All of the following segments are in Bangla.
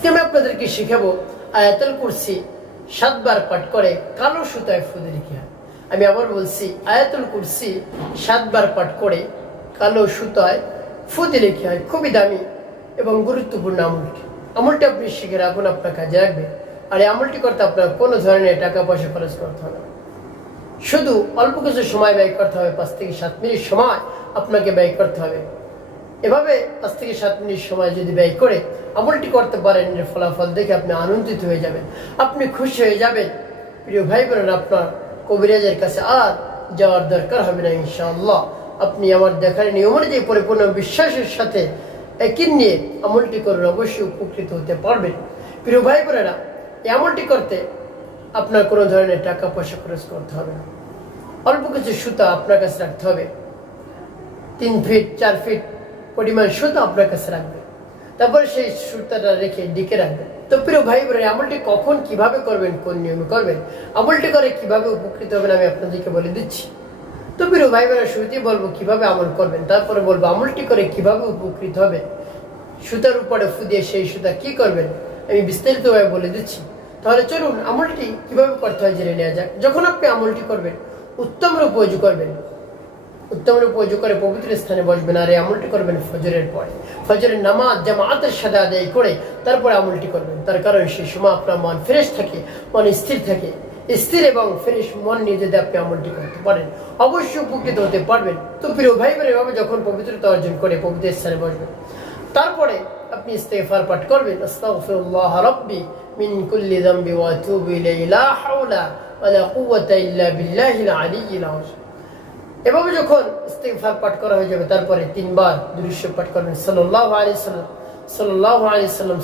আজকে আমি আপনাদেরকে শিখাবো আয়াতুল কুরসি সাতবার পাঠ করে কালো সুতায় ফুদে লিখে হয়। আমি আবার বলছি, আয়াতুল কুরসি সাতবার পাঠ করে কালো সুতায় ফুদে লিখে হয়? খুবই দামি এবং গুরুত্বপূর্ণ আমলটি। আমলটি আপনি শিখে রাখুন, আপনার কাজে রাখবে আর এই আমলটি করতে আপনার কোনো ধরনের টাকা পয়সা খরচ করতে হবে শুধু অল্প কিছু সময় ব্যয় করতে হবে, পাঁচ থেকে সাত মিনিট সময় আপনাকে ব্যয় করতে হবে। এভাবে পাঁচ থেকে সাত মিনিট সময় যদি ব্যয় করে আমলটি করতে পারেন, এর ফলাফল দেখে আপনি আনন্দিত হয়ে যাবেন। আপনি খুশি হয়ে যাবেন। প্রিয় ভাই বোনেরা, আপনার কবিরাজের কাছে আর যাওয়ার দরকার হবে না ইনশাআল্লাহ। আপনি আমার দেখার নিয়ম অনুযায়ী পরিপূর্ণ বিশ্বাসের সাথে একই নিয়ে আমলটি করুন অবশ্যই উপকৃত হতে পারবেন। প্রিয় ভাই বোনেরা, এই আমলটি করতে আপনার কোনো ধরনের টাকা পয়সা খরচ করতে হবে না। অল্প কিছু সুতা আপনার কাছে রাখতে হবে। তিন ফিট, চার ফিট পরিমাণ সুতা আপনার কাছে রাখবে। তারপরে সেই সুতাটা রেখে ডেকে রাখবেন তো প্রিয় ভাই বোনের আমলটি কখন কীভাবে করবেন, কোন নিয়মে করবেন, আমলটি করে কীভাবে উপকৃত হবেন আমি আপনাদেরকে বলে দিচ্ছি। তো প্রিয় ভাই বোনের, শুরুতেই বলব কীভাবে আমল করবেন, তারপরে বলব আমলটি করে কীভাবে উপকৃত হবে সুতার উপরে ফুদিয়ে সেই সুতা কি করবেন, আমি বিস্তারিতভাবে বলে দিচ্ছি। তাহলে চলুন, আমলটি কীভাবে করতে হয় জেনে নেওয়া যাক। যখন আপনি আমলটি করবেন, উত্তম রূপ করবেন। উত্তম রূপ উজু করে পবিত্র স্থানে বসবেন আর এই আমলটি করবেন ফজরের পরে। ফজরের নামাজ, জামাতের সাথে আদায় করে তারপরে আমলটি করবেন। তার কারণ সেই সময় আপনার মন ফ্রেশ থাকে, মন স্থির থাকে। স্থির এবং ফ্রেশ মন নিয়ে যদি আপনি আমলটি করতে পারেন, অবশ্যই উপকৃত হতে পারবেন। তো প্রিয় ভাই বোনের এভাবে যখন পবিত্রতা অর্জন করে পবিত্র স্থানে বসবেন, তারপরে আপনি ইস্তেগফার পাঠ করবেন। আস্তাগফিরুল্লাহ রাব্বি মিন কুল্লি যামবি ওয়া আতুবু ইলাইহি, লা হাওলা ওয়ালা কুওয়াতা ইল্লা বিল্লাহিল আলিয়্যিল আযীম। এভাবে যখন ইস্তেগফার পাঠ করা হয়ে যাবে, তারপরে তিনবার দৃশ্য পাঠ করবেন। আলাইহি সাল্লাম, সাল্লাল্লাহু আলাইহি সাল্লাম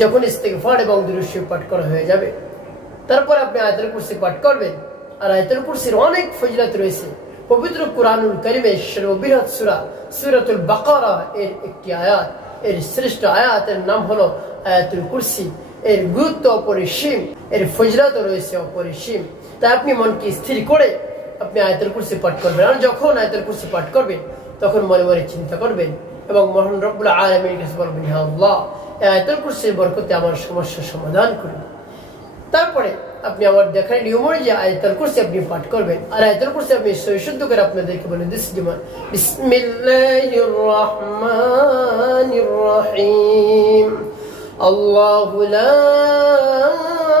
যখন ইস্তেগফার এবং দৃশ্য পাঠ করা হয়ে যাবে, তারপর আপনি আয়াতুল কুরসি পাঠ করবেন। আর আয়াতুল কুরসির অনেক ফজিলত রয়েছে। পবিত্র কুরআনুল করিমে সর্ববৃহৎ সুরা, সূরাতুল বাকারা এর একটি আয়াত, এর শ্রেষ্ঠ আয়াতের নাম হলো আয়াতুল কুরসি। এর গুরুত্ব অপরিসীম, এর ফজিলত রয়েছে অপরিসীম। তাই আপনি মনকে স্থির করে আপনি আয়াতুল কুরসি পাঠ করবেন। আর যখন আয়াতুল কুরসি পাঠ করবেন, তখন মনে মনে চিন্তা করবেন এবং মহান রব্বুল আলমীর কাছে বলবেন হ্যাঁ আল্লাহ, এই আয়াতুল কুরসির বরকতে আমার সমস্যার সমাধান করুন তারপরে আপনি আমার দেখার নিয়ম যে আয়াতুল কুরসি আপনি পাঠ করবেন। আর আয়াতুল কুরসি আপনি সৈশুদ্ধ করে আপনাদেরকে বলে দিচ্ছি যেমন বিসমিল্লাহির রহমানির রহিম। আল্লাহু লা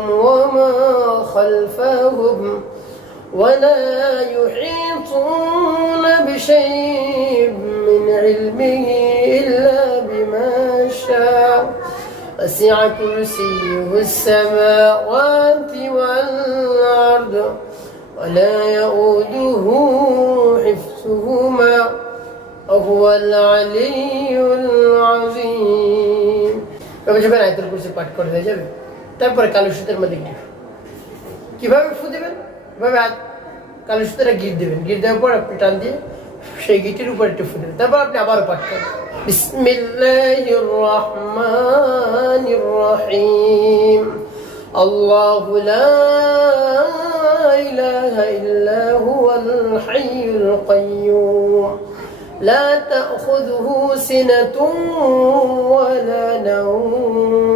وما خلفهم ولا يحيطون بشيء من علمه إلا بما شاء وسع كرسيه السماوات والأرض ولا يؤوده حفظهما وهو العلي العظيم তবে যখন আয়তের কুরসি পাঠ করে হয়ে যাবে তারপরে কালো সুতের মধ্যে গিট কিভাবে ফু দেবেন এভাবে হাত কালো সুতোটা গিট দেবেন গিট দেওয়ার পর আপনি টান দিয়ে সেই গিটের উপর একটু ফু দেবেন তারপর আপনি আবারও পাঠ করবেন বিসমিল্লাহির রহমানির রহিম আল্লাহু লা ইলাহা ইল্লা হুয়াল হাইয়ুল কাইয়্যুম لا تأخذه سنة ولا نوم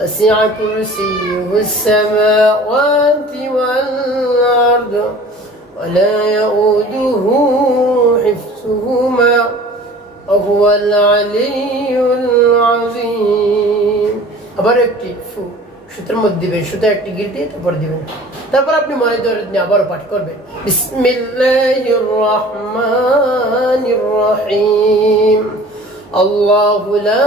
وسع كرسيه السماوات والأرض ولا يؤوده حفظهما وهو العلي العظيم আবার একটি ফু সুতোর মধ্যে দিবেন সুতো একটি গিট দিয়ে তারপর দিবেন তারপর আপনি মনে ধরে নিয়ে আবারও পাঠ করবেন বিসমিল্লাহির রহমানির রহিম আল্লাহু লা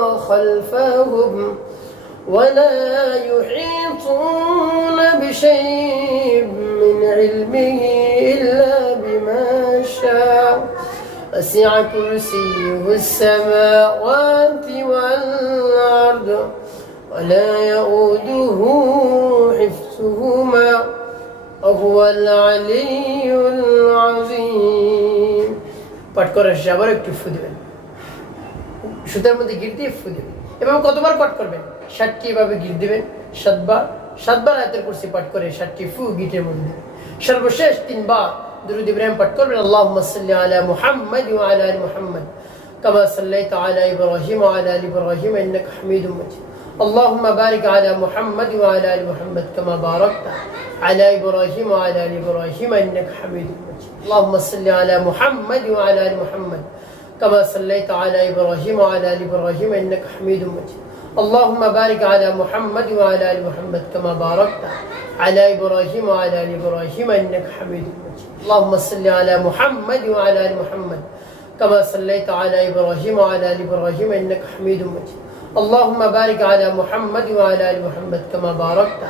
خلفهم ولا يحيطون بشيء من علمه إلا بما شاء وسع كرسيه السماوات والأرض ولا يؤوده حفظهما وهو العلي العظيم পাঠ করার শেষে আবার একটু ফু দেবেন সুতার মধ্যে গিট দিয়ে ফু দেবেন এভাবে কতবার পাঠ করবেন ষাটটি এভাবে গিট দিবেন সাতবার সাতবার আয়তের কুরসি পাঠ করে ষাটটি ফু গিটের মধ্যে দেবেন সর্বশেষ তিনবার দুরুদ ইব্রাহিম পাঠ করবেন আল্লাহুম্মা সাল্লি আলা মুহাম্মাদ ওয়া আলা আলি মুহাম্মাদ كما صليت على ابراهيم وعلى ال ابراهيم انك حميد مجيد اللهم بارك على محمد وعلى ال محمد كما باركت على ابراهيم وعلى ال ابراهيم انك حميد مجيد اللهم صل على محمد وعلى ال محمد كما صليت على ابراهيم وعلى ال ابراهيم انك حميد مجيد اللهم بارك على محمد وعلى ال محمد كما باركت على ابراهيم وعلى ال ابراهيم انك حميد مجيد اللهم صل على محمد وعلى ال محمد كما صليت على ابراهيم وعلى ال ابراهيم انك حميد مجيد اللهم بارك على محمد وعلى ال محمد كما باركت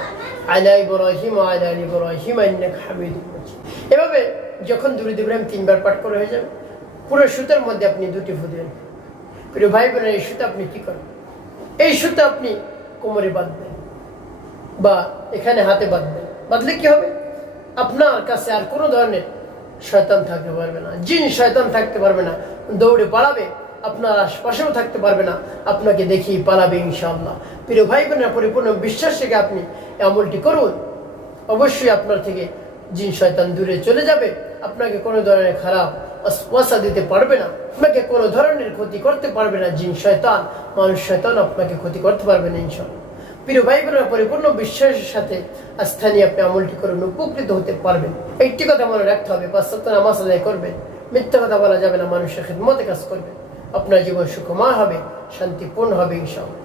على ابراهيم وعلى ال ابراهيم انك حميد مجيد এভাবে যখন দুরুদ ইব্রাহিম তিনবার পাঠ করা হয়ে যাবে পুরো সুতার মধ্যে আপনি দুটি ফু প্রিয় ভাই বোনের এই সুতা আপনি কি করেন? এই সুতা আপনি কোমরে বাঁধবেন বা এখানে হাতে বাঁধবেন। বাঁধলে কি হবে? আপনার কাছে আর কোনো ধরনের শয়তান থাকতে পারবে না। জিন শয়তান থাকতে পারবে না। দৌড়ে পালাবে, আপনার আশপাশেও থাকতে পারবে না। আপনাকে দেখি পালাবে ইনশাআল্লাহ। প্রিয় ভাই বোনেরা পরিপূর্ণ বিশ্বাস থেকে আপনি আমলটি করুন। অবশ্যই আপনার থেকে জিন শয়তান দূরে চলে যাবে। আপনাকে কোনো ধরনের খারাপ ওয়াসা দিতে পারবে না। আপনাকে কোনো ধরনের ক্ষতি করতে পারবে না জিন শয়তান। মানুষ শয়তান আপনাকে ক্ষতি করতে পারবে না, ইনশাআল্লাহ। প্রিয় ভাই বোনেরা পরিপূর্ণ বিশ্বাসের সাথে আস্থা নিয়ে আপনি আমলটি করুন, উপকৃত হতে পারবেন। একটি কথা মনে রাখতে হবে পাশ্চাত্য নামাজ আদায় করবেন মিথ্যা কথা বলা যাবে না, মানুষের খিদমতে কাজ করবেন আপনার জীবন সুখময় হবে, শান্তিপূর্ণ হবে, ইনশাআল্লাহ।